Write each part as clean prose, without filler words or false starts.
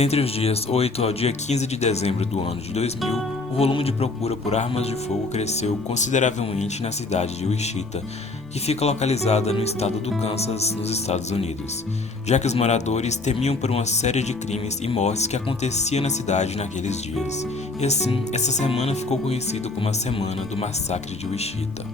Dentre os dias 8 ao dia 15 de dezembro do ano de 2000, o volume de procura por armas de fogo cresceu consideravelmente na cidade de Wichita, que fica localizada no estado do Kansas, nos Estados Unidos, já que os moradores temiam por uma série de crimes e mortes que acontecia na cidade naqueles dias. E assim, essa semana ficou conhecida como a Semana do Massacre de Wichita.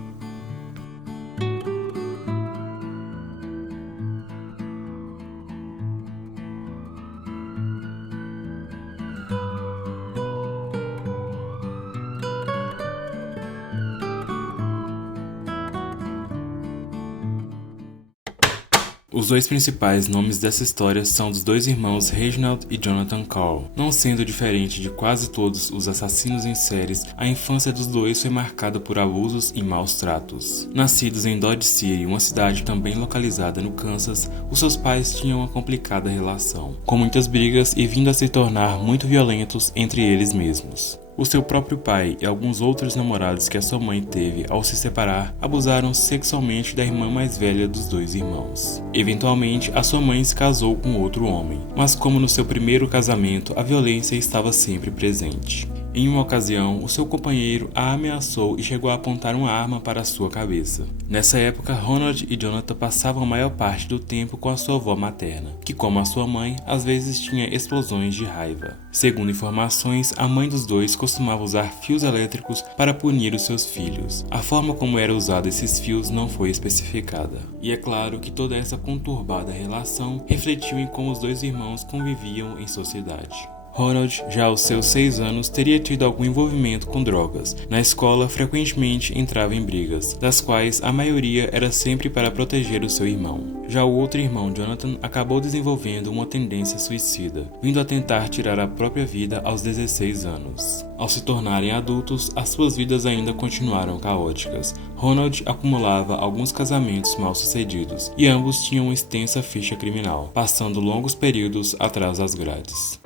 Os dois principais nomes dessa história são dos dois irmãos Reginald e Jonathan Call. Não sendo diferente de quase todos os assassinos em séries, a infância dos dois foi marcada por abusos e maus tratos. Nascidos em Dodge City, uma cidade também localizada no Kansas, os seus pais tinham uma complicada relação, com muitas brigas e vindo a se tornar muito violentos entre eles mesmos. O seu próprio pai e alguns outros namorados que a sua mãe teve ao se separar abusaram sexualmente da irmã mais velha dos dois irmãos. Eventualmente, a sua mãe se casou com outro homem, mas como no seu primeiro casamento, a violência estava sempre presente. Em uma ocasião, o seu companheiro a ameaçou e chegou a apontar uma arma para a sua cabeça. Nessa época, Ronald e Jonathan passavam a maior parte do tempo com a sua avó materna, que, como a sua mãe, às vezes tinha explosões de raiva. Segundo informações, a mãe dos dois costumava usar fios elétricos para punir os seus filhos. A forma como eram usados esses fios não foi especificada. E é claro que toda essa conturbada relação refletiu em como os dois irmãos conviviam em sociedade. Ronald, já aos seus 6 anos, teria tido algum envolvimento com drogas. Na escola, frequentemente entrava em brigas, das quais a maioria era sempre para proteger o seu irmão. Já o outro irmão, Jonathan, acabou desenvolvendo uma tendência suicida, vindo a tentar tirar a própria vida aos 16 anos. Ao se tornarem adultos, as suas vidas ainda continuaram caóticas. Ronald acumulava alguns casamentos mal-sucedidos, e ambos tinham uma extensa ficha criminal, passando longos períodos atrás das grades.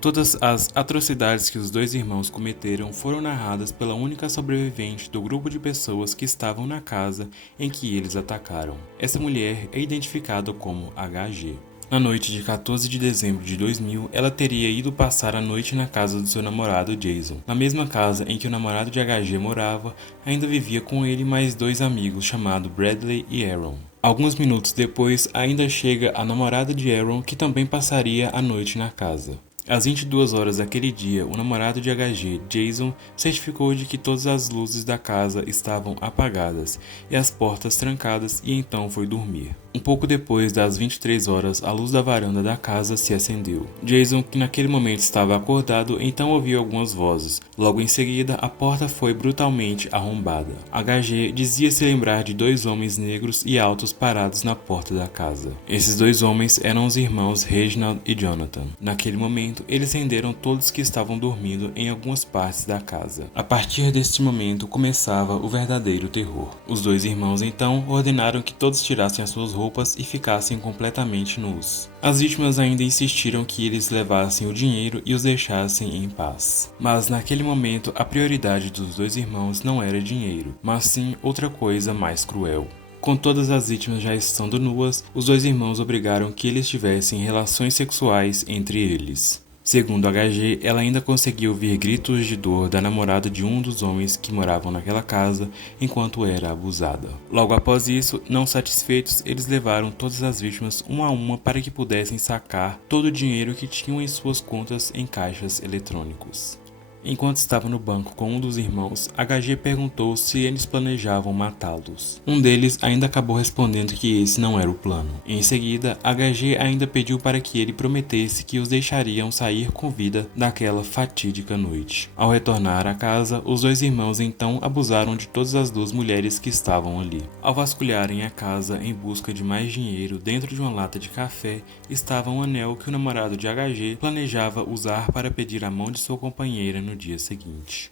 Todas as atrocidades que os dois irmãos cometeram foram narradas pela única sobrevivente do grupo de pessoas que estavam na casa em que eles atacaram. Essa mulher é identificada como HG. Na noite de 14 de dezembro de 2000, ela teria ido passar a noite na casa do seu namorado Jason. Na mesma casa em que o namorado de HG morava, ainda vivia com ele mais 2 amigos chamados Bradley e Aaron. Alguns minutos depois, ainda chega a namorada de Aaron, que também passaria a noite na casa. Às 22 horas daquele dia, o namorado de HG, Jason, certificou de que todas as luzes da casa estavam apagadas e as portas trancadas e então foi dormir. Um pouco depois das 23 horas, a luz da varanda da casa se acendeu. Jason, que naquele momento estava acordado, então ouviu algumas vozes. Logo em seguida, a porta foi brutalmente arrombada. HG dizia se lembrar de 2 homens negros e altos parados na porta da casa. Esses 2 homens eram os irmãos Reginald e Jonathan. Naquele momento, eles renderam todos que estavam dormindo em algumas partes da casa. A partir deste momento, começava o verdadeiro terror. Os 2 irmãos, então, ordenaram que todos tirassem as suas roupas e ficassem completamente nus. As vítimas ainda insistiram que eles levassem o dinheiro e os deixassem em paz. Mas naquele momento a prioridade dos 2 irmãos não era dinheiro, mas sim outra coisa mais cruel. Com todas as vítimas já estando nuas, os 2 irmãos obrigaram que eles tivessem relações sexuais entre eles. Segundo HG, ela ainda conseguiu ouvir gritos de dor da namorada de um dos homens que moravam naquela casa enquanto era abusada. Logo após isso, não satisfeitos, eles levaram todas as vítimas uma a uma para que pudessem sacar todo o dinheiro que tinham em suas contas em caixas eletrônicos. Enquanto estava no banco com um dos irmãos, HG perguntou se eles planejavam matá-los. Um deles ainda acabou respondendo que esse não era o plano. Em seguida, HG ainda pediu para que ele prometesse que os deixariam sair com vida daquela fatídica noite. Ao retornar à casa, os 2 irmãos então abusaram de todas as 2 mulheres que estavam ali. Ao vasculharem a casa em busca de mais dinheiro, dentro de uma lata de café estava um anel que o namorado de HG planejava usar para pedir a mão de sua companheira no dia seguinte.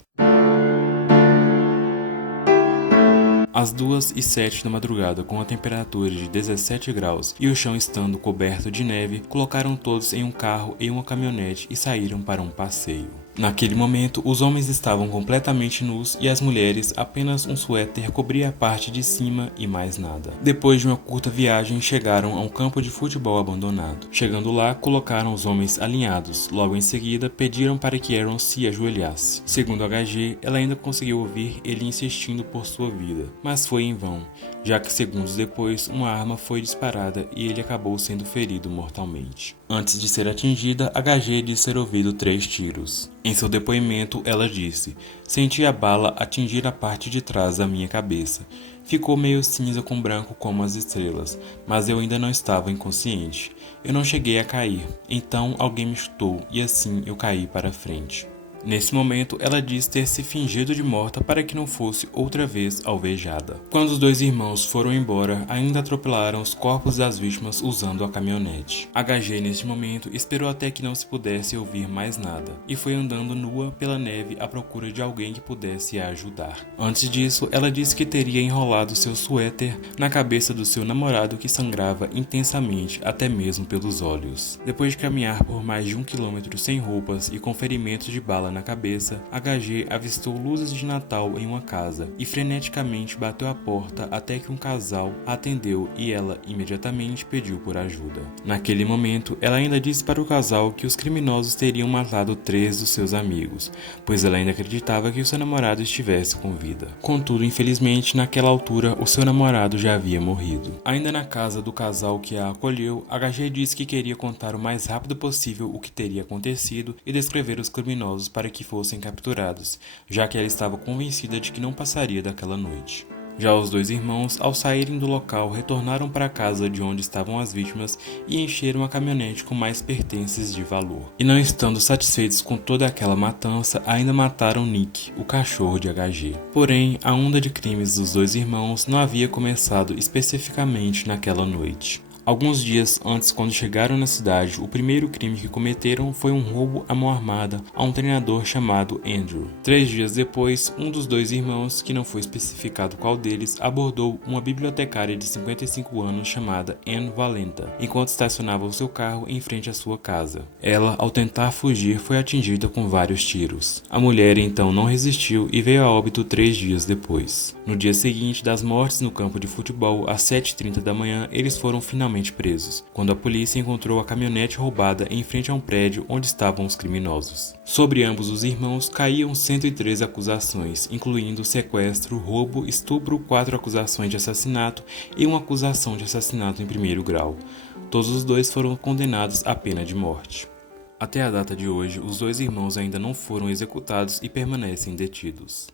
Às 2h07 da madrugada, com a temperatura de 17 graus e o chão estando coberto de neve, colocaram todos em um carro e uma caminhonete e saíram para um passeio. Naquele momento, os homens estavam completamente nus e as mulheres apenas um suéter cobria a parte de cima e mais nada. Depois de uma curta viagem, chegaram a um campo de futebol abandonado. Chegando lá, colocaram os homens alinhados. Logo em seguida, pediram para que Aaron se ajoelhasse. Segundo HG, ela ainda conseguiu ouvir ele insistindo por sua vida, mas foi em vão, já que segundos depois, uma arma foi disparada e ele acabou sendo ferido mortalmente. Antes de ser atingida, HG disse ter ouvido 3 tiros. Em seu depoimento, ela disse: "Senti a bala atingir a parte de trás da minha cabeça. Ficou meio cinza com branco como as estrelas, mas eu ainda não estava inconsciente. Eu não cheguei a cair, então alguém me chutou e assim eu caí para frente." Nesse momento, ela diz ter se fingido de morta para que não fosse outra vez alvejada. Quando os 2 irmãos foram embora, ainda atropelaram os corpos das vítimas usando a caminhonete. HG, neste momento, esperou até que não se pudesse ouvir mais nada e foi andando nua pela neve à procura de alguém que pudesse a ajudar. Antes disso, ela disse que teria enrolado seu suéter na cabeça do seu namorado que sangrava intensamente até mesmo pelos olhos. Depois de caminhar por mais de 1 quilômetro sem roupas e com ferimentos de bala na cabeça, HG avistou luzes de Natal em uma casa e freneticamente bateu à porta até que um casal a atendeu e ela imediatamente pediu por ajuda. Naquele momento, ela ainda disse para o casal que os criminosos teriam matado 3 dos seus amigos, pois ela ainda acreditava que o seu namorado estivesse com vida. Contudo, infelizmente, naquela altura, o seu namorado já havia morrido. Ainda na casa do casal que a acolheu, HG disse que queria contar o mais rápido possível o que teria acontecido e descrever os criminosos para que fossem capturados, já que ela estava convencida de que não passaria daquela noite. Já os 2 irmãos, ao saírem do local, retornaram para a casa de onde estavam as vítimas e encheram a caminhonete com mais pertences de valor. E não estando satisfeitos com toda aquela matança, ainda mataram Nick, o cachorro de HG. Porém, a onda de crimes dos 2 irmãos não havia começado especificamente naquela noite. Alguns dias antes, quando chegaram na cidade, o primeiro crime que cometeram foi um roubo à mão armada a um treinador chamado Andrew. 3 dias depois, um dos 2 irmãos, que não foi especificado qual deles, abordou uma bibliotecária de 55 anos chamada Anne Valenta, enquanto estacionava o seu carro em frente à sua casa. Ela, ao tentar fugir, foi atingida com vários tiros. A mulher então não resistiu e veio a óbito 3 dias depois. No dia seguinte das mortes no campo de futebol, às 7h30 da manhã, eles foram finalmente presos, quando a polícia encontrou a caminhonete roubada em frente a um prédio onde estavam os criminosos. Sobre ambos os irmãos caíam 103 acusações, incluindo sequestro, roubo, estupro, 4 acusações de assassinato e uma acusação de assassinato em 1º grau. Todos os 2 foram condenados à pena de morte. Até a data de hoje, os 2 irmãos ainda não foram executados e permanecem detidos.